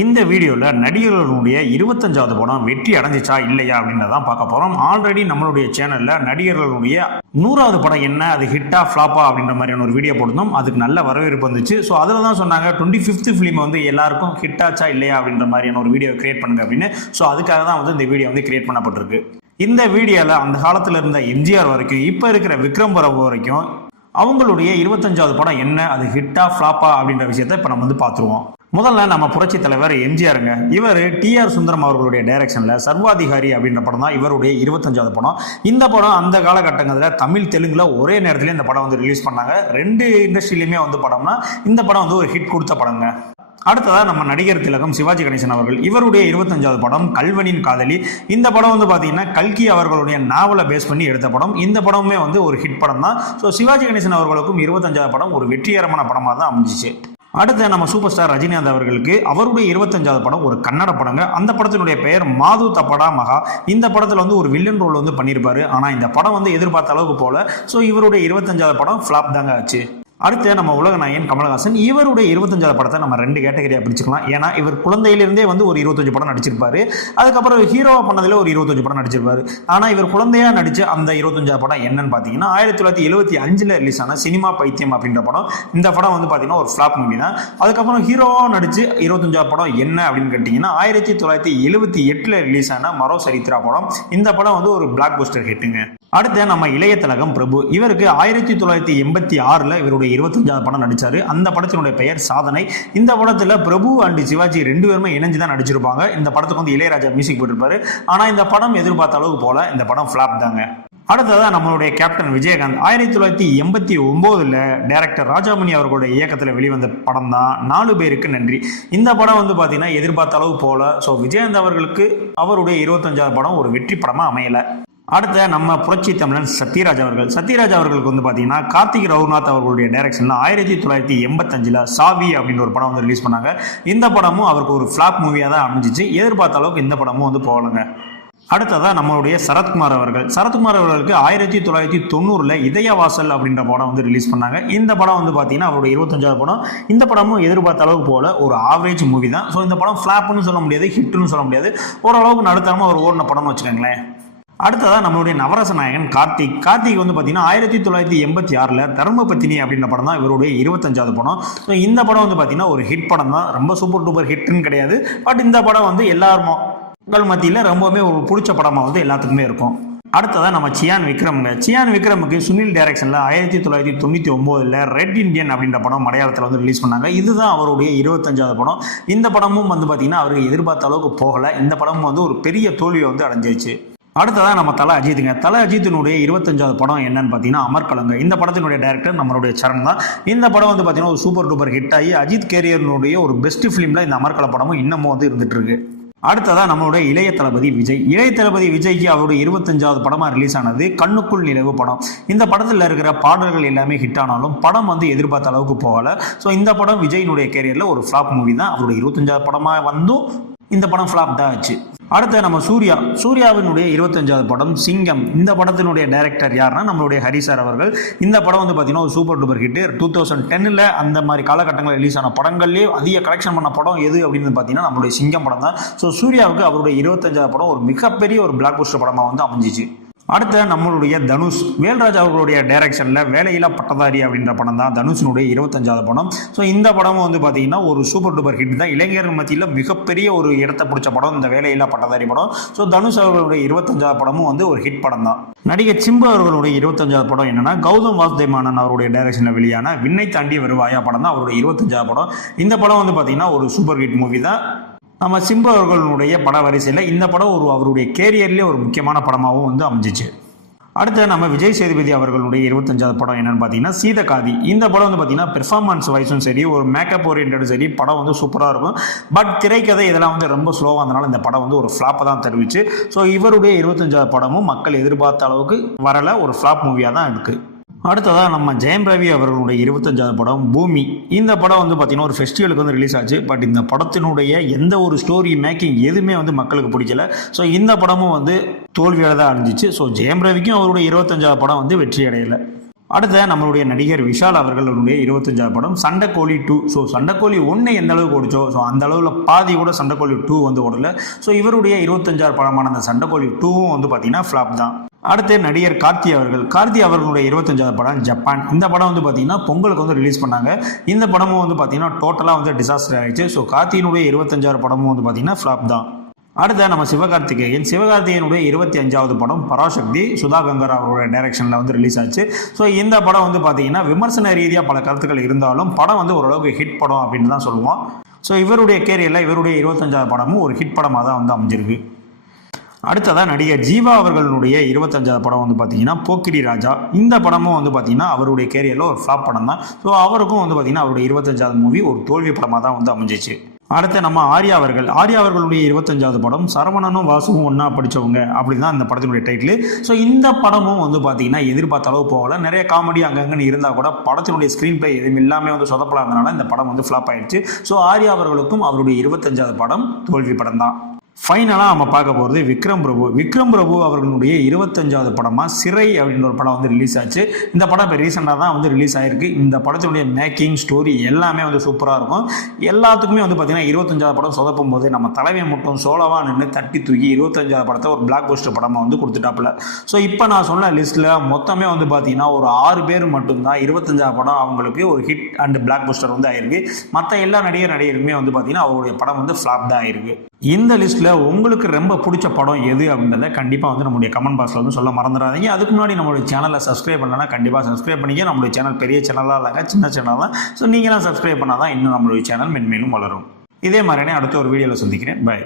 இந்த வீடியோவில் நடிகர்களுடைய 25வது படம் வெற்றி அடைஞ்சிச்சா இல்லையா அப்படின்றதான் பார்க்க போகிறோம். ஆல்ரெடி நம்மளுடைய சேனலில் நடிகர்களுடைய 100வது படம் என்ன, அது ஹிட்டா ஃப்ளாப்பா அப்படின்ற மாதிரியான ஒரு வீடியோ போட்டிருந்தோம். அதுக்கு நல்ல வரவேற்பு வந்துச்சு. ஸோ அதில் தான் சொன்னாங்க 25th ஃபிலிம் வந்து எல்லாருக்கும் ஹிட்டாச்சா இல்லையா அப்படின்ற மாதிரியான ஒரு வீடியோ கிரியேட் பண்ணுங்க அப்படின்னு. ஸோ அதுக்காக தான் வந்து இந்த வீடியோ வந்து கிரியேட் பண்ணப்பட்டிருக்கு. இந்த வீடியோவில் அந்த காலத்தில் இருந்த எம்ஜிஆர் வரைக்கும் இப்போ இருக்கிற விக்ரம் பிரபு வரைக்கும் அவங்களுடைய 25வது படம் என்ன, அது ஹிட்டா ஃப்ளாப்பா அப்படின்ற விஷயத்தை இப்போ நம்ம வந்து பார்த்துருவோம். முதல்ல நம்ம புரட்சி தலைவர் எம்ஜிஆருங்க. இவர் டிஆர் சுந்தரம் அவர்களுடைய டைரக்ஷனில் சர்வாதிகாரி அப்படின்ற படம் தான் இவருடைய 25வது படம். இந்த படம் அந்த காலகட்டங்களில் தமிழ் தெலுங்குல ஒரே நேரத்தில் இந்த படம் வந்து ரிலீஸ் பண்ணாங்க. ரெண்டு இண்டஸ்ட்ரியிலுமே வந்து படம்னா இந்த படம் வந்து ஒரு ஹிட் கொடுத்த படங்க. அடுத்ததாக நம்ம நடிகர் திலகம் சிவாஜி கணேசன் அவர்கள், இவருடைய 25வது படம் கல்வனின் காதலி. இந்த படம் வந்து பார்த்தீங்கன்னா கல்கி அவர்களுடைய நாவலை பேஸ் பண்ணி எடுத்த படம். இந்த படமுமே வந்து ஒரு ஹிட் படம் தான். ஸோ சிவாஜி கணேசன் அவர்களுக்கும் 25வது படம் ஒரு வெற்றிகரமான படமாக தான் அமைஞ்சிச்சு. அடுத்து நம்ம சூப்பர் ஸ்டார் ரஜினிகாந்த் அவர்களுக்கு அவருடைய 25வது படம் ஒரு கன்னட படங்க. அந்த படத்தினுடைய பெயர் மாது தப்படா மகா. இந்த படத்தில் வந்து ஒரு வில்லன் ரோல் வந்து பண்ணியிருப்பாரு. ஆனால் இந்த படம் வந்து எதிர்பார்த்த அளவுக்கு போல. ஸோ இவருடைய 25வது படம் ஃப்ளாப் தாங்க ஆச்சு. அடுத்து நம்ம உலகநாயகன் கமலஹாசன், இவருடைய 25வது படத்தை நம்ம ரெண்டு கேட்டகரியா பிரிச்சுக்கலாம். ஏன்னா இவர் குழந்தையிலிருந்தே வந்து ஒரு 25 படம் நடிச்சிருப்பாரு. அதுக்கப்புறம் ஹீரோவா பண்ணதில் ஒரு 25 படம் நடிச்சிருப்பாரு. ஆனால் இவர் குழந்தையா நடிச்ச அந்த 25வது படம் என்னன்னு பார்த்தீங்கன்னா 1975 ரிலீஸ் ஆன சினிமா பைத்தியம் அப்படின்ற படம். இந்த படம் வந்து பார்த்தீங்கன்னா ஒரு ஃபிளாப் மூவி தான். அதுக்கப்புறம் ஹீரோவா நடிச்சு 25வது படம் என்ன அப்படின்னு கேட்டீங்கன்னா 1978 ரிலீஸ் ஆன மரோ சரித்ரா படம். இந்த படம் வந்து ஒரு பிளாக் பஸ்டர் ஹிட்டுங்க. அடுத்து நம்ம இளைய திலகம் பிரபு, இவருக்கு 1986 இவருடைய 25வது படம் நடிச்சாரு. அந்த படத்தினுடைய பெயர் சாதனை. இந்த படத்துல பிரபு அண்ட் சிவாஜி ரெண்டு பேருமே இணைஞ்சு தான் நடிச்சிருப்பாங்க. இந்த படத்துக்கு வந்து இளையராஜா மியூசிக் போட்டிருப்பாரு. ஆனா இந்த படம் எதிர்பார்த்த அளவுக்கு போல, இந்த படம் ஃபிளாப் தாங்க. அடுத்ததா நம்மளுடைய கேப்டன் விஜயகாந்த் 1989 டைரக்டர் ராஜாமணி அவர்களுடைய இயக்கத்தில் வெளிவந்த படம் தான் 4 பேருக்கு நன்றி. இந்த படம் வந்து பார்த்தீங்கன்னா எதிர்பார்த்த அளவு போல. ஸோ விஜயகாந்த் அவர்களுக்கு அவருடைய 25வது படம் ஒரு வெற்றி படமா அமையல. அடுத்த நம்ம புரட்சி தமிழன் சத்யராஜ் அவர்களுக்கு வந்து பார்த்தீங்கன்னா கார்த்திக் ரகுநாத் அவர்களுடைய டைரக்ஷனில் 1985 சாவி அப்படின்னு ஒரு படம் வந்து ரிலீஸ் பண்ணாங்க. இந்த படமும் அவருக்கு ஒரு ஃபிளாப் மூவியாக தான் அமைஞ்சிச்சு. எதிர்பார்த்த அளவுக்கு இந்த படமும் வந்து போகலங்க. அடுத்ததான் நம்மளுடைய சரத்குமார் அவர்களுக்கு 1990 இதயவாசல் அப்படின்ற படம் வந்து ரிலீஸ் பண்ணாங்க. இந்த படம் வந்து பார்த்தீங்கன்னா அவருடைய 25வது படம். இந்த படமும் எதிர்பார்த்த அளவுக்கு போல ஒரு ஆவரேஜ் மூவி தான். ஸோ இந்த படம் ஃபிளாப்னு சொல்ல முடியாது, ஹிட்னு சொல்ல முடியாது, ஓரளவுக்கு நடுத்தரமாக ஒரு ஓடின படம்னு வச்சுக்கோங்களேன். அடுத்ததான் நம்மளுடைய நவரச நாயகன் கார்த்திக் வந்து பார்த்தீங்கன்னா 1986 தர்மபத்தினி அப்படின்ற படம் தான் இவருடைய 25வது படம். ஸோ இந்த படம் வந்து பார்த்தீங்கன்னா ஒரு ஹிட் படம் தான். ரொம்ப சூப்பர் டூப்பர் ஹிட்னு கிடையாது. பட் இந்த படம் வந்து எல்லாரும் மத்தியில் ரொம்பவுமே ஒரு பிடிச்ச படமாக வந்து எல்லாத்துக்குமே இருக்கும். அடுத்ததான் நம்ம சியான் விக்ரமுக்கு சுனில் டைரக்ஷனில் 1999 ரெட் இண்டியன் அப்படின்ற படம் மலையாளத்தில் வந்து ரிலீஸ் பண்ணாங்க. இதுதான் அவருடைய 25வது படம். இந்த படமும் வந்து பார்த்தீங்கன்னா அவருக்கு எதிர்பார்த்த அளவுக்கு போகலை. இந்த படமும் வந்து ஒரு பெரிய தோல்வியை வந்து அடைஞ்சிருச்சு. அடுத்ததான் நம்ம தல அஜித்தினுடைய 25வது படம் என்னன்னு பார்த்தீங்கன்னா அமர்கலங்க. இந்த படத்தினுடைய டைரக்டர் நம்மளுடைய சரண் தான். இந்த படம் வந்து பார்த்தீங்கன்னா ஒரு சூப்பர் டூப்பர் ஹிட் ஆகி அஜித் கேரியர்னுடைய ஒரு பெஸ்ட் ஃபிலிமில் இந்த அமர்கல படமும் இன்னமும் வந்து இருந்துட்டு இருக்கு. அடுத்ததான் நம்மளுடைய இளைய தளபதி விஜய்க்கு அவருடைய 25வது படமாக ரிலீஸ் ஆனது கண்ணுக்குள் நிலவு படம். இந்த படத்தில் இருக்கிற பாடல்கள் எல்லாமே ஹிட் ஆனாலும் படம் வந்து எதிர்பார்த்த அளவுக்கு போகலை. ஸோ இந்த படம் விஜயினுடைய கேரியரில் ஒரு ஃப்ளாப் மூவி தான். அவருடைய 25வது படமாக வந்தும் இந்த படம் ஃப்ளாப் தான் ஆச்சு. அடுத்து நம்ம சூர்யாவினுடைய 25வது படம் சிங்கம். இந்த படத்தினுடைய டைரக்டர் யாருன்னா நம்மளுடைய ஹரி சார் அவர்கள். இந்த படம் வந்து பார்த்தீங்கன்னா ஒரு சூப்பர் டூப்பர் ஹிட். 2010 அந்த மாதிரி காலகட்டங்களில் ரிலீஸ் ஆன படங்கள்லேயே அதிக கலெக்ஷன் பண்ண படம் எது அப்படின்னு பார்த்தீங்கன்னா நம்மளுடைய சிங்கம் படம் தான். ஸோ சூர்யாவுக்கு அவருடைய 25வது படம் ஒரு மிகப்பெரிய ஒரு பிளாக் பஸ்டர் படமாக வந்து அமைஞ்சிச்சு. அடுத்த நம்மளுடைய தனுஷ், வேல்ராஜ் அவர்களுடைய டைரக்ஷனில் வேலையில்லா பட்டதாரி அப்படின்ற படம் தான் தனுஷினுடைய 25வது படம். ஸோ இந்த படமும் வந்து பார்த்தீங்கன்னா ஒரு சூப்பர் டூப்பர் ஹிட் தான். இளைஞர்கள் மத்தியில் மிகப்பெரிய ஒரு இடத்தை பிடிச்ச படம் இந்த வேலையில்லா பட்டதாரி படம். ஸோ தனுஷ் அவர்களுடைய 25வது படமும் வந்து ஒரு ஹிட் படம் தான். நடிகர் சிம்பு அவர்களுடைய 25வது படம் என்னன்னா கௌதம் வாசுதேவ் அவருடைய டைரக்ஷனில் வெளியான விண்ணை தாண்டி வருவாயா படம் தான் அவருடைய 25வது படம். இந்த படம் வந்து பார்த்தீங்கன்னா ஒரு சூப்பர் ஹிட் மூவி தான். நம்ம சிம்பு அவர்களுடைய பட வரிசையில் இந்த படம் அவருடைய கேரியர்லேயே ஒரு முக்கியமான படமாகவும் வந்து அமைஞ்சிச்சு. அடுத்து நம்ம விஜய் சேதுபதி அவர்களுடைய 25வது படம் என்னன்னு பார்த்தீங்கன்னா சீதகாதி. இந்த படம் வந்து பார்த்தீங்கன்னா பெர்ஃபார்மன்ஸ் வைஸும் சரி, ஒரு மேக்கப் ஓரியன்டும் சரி, படம் வந்து சூப்பராக இருக்கும். பட் திரைக்கதை இதெல்லாம் வந்து ரொம்ப ஸ்லோவாக இருந்தனால இந்த படம் வந்து ஒரு ஃப்ளாப்பை தான் தெரிவிச்சு. ஸோ இவருடைய 25வது படமும் மக்கள் எதிர்பார்த்த அளவுக்கு வரல, ஒரு ஃப்ளாப் மூவியாக தான் இருக்குது. அடுத்ததாக நம்ம ஜெயம் ரவி அவர்களுடைய 25வது படம் பூமி. இந்த படம் வந்து பார்த்தீங்கன்னா ஒரு ஃபெஸ்டிவலுக்கு வந்து ரிலீஸ் ஆச்சு. பட் இந்த படத்தினுடைய எந்த ஒரு ஸ்டோரி மேக்கிங் எதுவுமே வந்து மக்களுக்கு பிடிக்கல. ஸோ இந்த படமும் வந்து தோல்வியாக தான் அடைஞ்சிச்சு. ஸோ ஜெயம் ரவிக்கும் அவருடைய 25வது படம் வந்து வெற்றி அடையலை. அடுத்த நம்மளுடைய நடிகர் விஷால் அவர்களுடைய 25வது படம் சண்டைக்கோழி 2. ஸோ சண்டைக்கோழி 1 எந்த அளவுக்கு ஓடிச்சோ ஸோ அந்த அளவில் பாதி கூட சண்டைக்கோழி 2 வந்து ஓடல. ஸோ இவருடைய 25வது படமான அந்த சண்டைக்கோழி 2வும் வந்து பார்த்தீங்கன்னா ஃப்ளாப் தான். அடுத்து நடிகர் கார்த்தி அவர்களுடைய 25வது படம் ஜப்பான். இந்த படம் வந்து பார்த்தீங்கன்னா பொங்கலுக்கு வந்து ரிலீஸ் பண்ணாங்க. இந்த படமும் வந்து பார்த்தீங்கன்னா டோட்டலாக வந்து டிசாஸ்டர் ஆயிடுச்சு. ஸோ கார்த்தியினுடைய 25வது படமும் வந்து பார்த்தீங்கன்னா ஃப்ளாப் தான். அடுத்த நம்ம சிவகார்த்திகேயனுடைய 25வது படம் பராசக்தி சுதா கங்கர் அவருடைய டைரக்ஷனில் வந்து ரிலீஸ் ஆச்சு. ஸோ இந்த படம் வந்து பார்த்தீங்கன்னா விமர்சன ரீதியாக பல கருத்துக்கள் இருந்தாலும் படம் வந்து ஓரளவுக்கு ஹிட் படம் அப்படின்னு தான் சொல்லுவோம். ஸோ இவருடைய கேரியரில் இவருடைய 25வது படமும் ஒரு ஹிட் படமாக தான் வந்து அமைஞ்சிருக்கு. அடுத்ததாக நடிகர் ஜீவா அவர்களுடைய 25வது படம் வந்து பார்த்தீங்கன்னா போக்கிரி ராஜா. இந்த படமும் வந்து பார்த்தீங்கன்னா அவருடைய கேரியரில் ஒரு ஃப்ளாப் படம் தான். ஸோ அவருக்கும் வந்து பார்த்தீங்கன்னா அவருடைய 25வது மூவி ஒரு தோல்வி படமாக தான் வந்து அமைஞ்சிச்சு. அடுத்து நம்ம ஆர்யா அவர்களுடைய 25வது படம் சரவணனும் வாசுவும் ஒன்றா படித்தவங்க அப்படி தான் இந்த படத்தினுடைய டைட்டில். ஸோ இந்த படமும் வந்து பார்த்தீங்கன்னா எதிர்பார்த்த அளவு போகல. நிறைய காமெடி அங்கங்கன்னு இருந்தால் கூட படத்தினுடைய ஸ்க்ரீன் பிளே எதுவும் எல்லாமே வந்து சொதப்பலாக இருந்தனால இந்த படம் வந்து ஃப்ளாப் ஆயிடுச்சு. ஸோ ஆர்யா அவர்களுக்கும் அவருடைய 25வது படம் தோல்வி படம் தான். ஃபைனலாக நம்ம பார்க்க போகிறது விக்ரம் பிரபு அவர்களுடைய 25வது படமாக சிறை அப்படின்ற ஒரு படம் வந்து ரிலீஸ் ஆச்சு. இந்த படம் இப்போ ரீசெண்டாக தான் வந்து ரிலீஸ் ஆகிருக்கு. இந்த படத்தினுடைய மேக்கிங் ஸ்டோரி எல்லாமே வந்து சூப்பராக இருக்கும். எல்லாத்துக்குமே வந்து பார்த்தீங்கன்னா 25வது படம் சொதப்பும் போது நம்ம தலைமையை மட்டும் சோலவாக நின்று தட்டி தூக்கி 25வது படத்தை ஒரு பிளாக் பஸ்டர் படமாக வந்து கொடுத்துட்டாப்புல. ஸோ இப்போ நான் சொன்ன லிஸ்ட்டில் மொத்தமே வந்து பார்த்தீங்கன்னா ஒரு 6 பேர் மட்டும்தான் 25வது படம் அவங்களுக்கு ஒரு ஹிட் அண்ட் பிளாக் பஸ்டர் வந்து ஆயிருக்கு. மற்ற எல்லா நடிகருமே வந்து பார்த்தீங்கன்னா அவருடைய படம் வந்து ஃப்ளாப் தான் ஆயிருக்கு. இந்த லிஸ்ட்டில் உங்களுக்கு ரொம்ப பிடிச்ச படம் எது அப்படின்றத கண்டிப்பாக வந்து நம்மளுடைய கமெண்ட் பாக்ஸில் வந்து சொல்ல மறந்துடாதீங்க. அதுக்கு முன்னாடி நம்மளுடைய சேனலை சப்ஸ்கிரைப் பண்ணலன்னா கண்டிப்பாக சப்ஸ்கிரைப் பண்ணிக்க. நம்மளுடைய சேனல் பெரிய சேனலாக இல்லைங்க, சின்ன சேனல் தான். ஸோ நீங்களாம் சப்ஸ்கிரைப் பண்ணால் தான் இன்னும் நம்மளுடைய சேனல் மென்மேலும் வளரும். இதே மாதிரினே அடுத்த ஒரு வீடியோவில் சந்திக்கிறேன். பை.